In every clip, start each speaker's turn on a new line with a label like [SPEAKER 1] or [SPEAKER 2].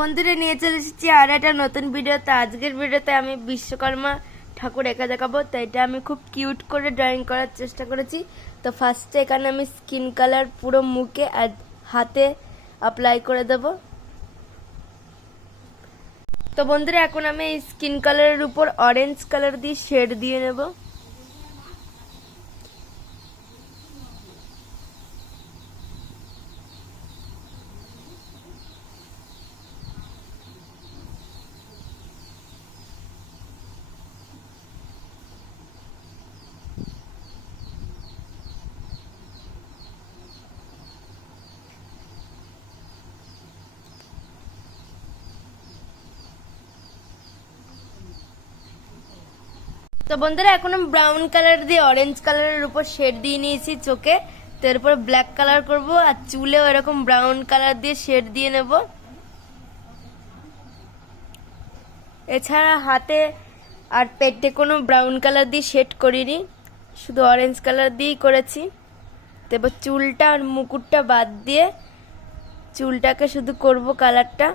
[SPEAKER 1] বন্ধুরা, নিয়ে চলে এসেছি আর একটা নতুন ভিডিও তো আজকের ভিডিওতে আমি বিশ্বকর্মা ঠাকুর একা দেখাবো, তো এটা আমি খুব কিউট করে ড্রয়িং করার চেষ্টা করেছি। তো ফার্স্টে এখানে আমি স্কিন কালার পুরো মুখে আর হাতে অ্যাপ্লাই করে দেব। তো বন্ধুরা, এখন আমি স্কিন কালারের উপর অরেঞ্জ কালার দিয়ে শেড দিয়ে নেব। তো বন্ধুরা, এখন আমি ব্রাউন কালার দিয়ে অরেঞ্জ কালারের উপর শেড দিয়ে নিয়েছি চোখে। তো এরপর ব্ল্যাক কালার করব, আর চুলেও এরকম ব্রাউন কালার দিয়ে শেড দিয়ে নেব। এছাড়া হাতে আর পেটে কোনো ব্রাউন কালার দিয়ে শেড করিনি, শুধু অরেঞ্জ কালার দিয়েই করেছি। তো এবার চুলটা আর মুকুটটা বাদ দিয়ে চুলটাকে শুধু করব কালারটা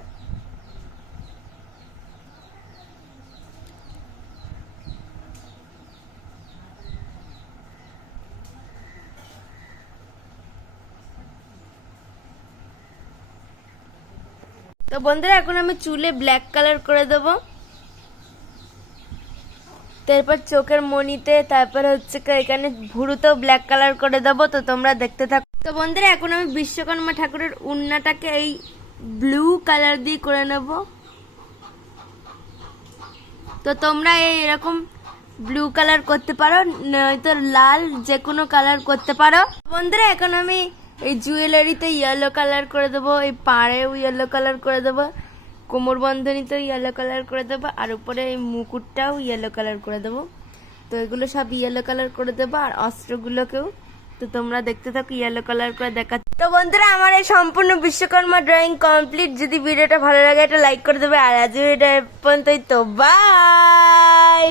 [SPEAKER 1] তো বন্ধুরা, এখন আমি চুলে ব্ল্যাক কালার করে দেব। তারপর চোখের মনিতে তারপর হচ্ছে এখানে ভুরুতেও ব্ল্যাক কালার করে দেবো, তো তোমরা দেখতে থাকো। তো বন্ধুরা, এখন আমি বিশ্বকর্মা ঠাকুরের উন্নাটাকে এই ব্লু কালার দিয়ে করে নেব। তো তোমরা এই এরকম ব্লু কালার করতে পারো, নয়তো লাল যে কোনো কালার করতে পারো। বন্ধুরা, এখন আমি এই জুয়েলারিতে ইয়েলো কালার করে দেবো, এই পাড়েও ইয়েলো কালার করে দেবো কোমর বন্ধনীতেও ইয়েলো কালার করে দেবো, আর উপরে এই মুকুটটাও ইয়েলো কালার করে দেবো। তো এগুলো সব ইয়েলো কালার করে দেবো, আর অস্ত্রগুলোকেও। তো তোমরা দেখতে থাকো ইয়েলো কালার করে দেখা তো বন্ধুরা, আমার এই সম্পূর্ণ বিশ্বকর্মা ড্রয়িং কমপ্লিট যদি ভিডিওটা ভালো লাগে, একটা লাইক করে দেবে। আর আজ ভিডিও পর্যন্তই, তো বাই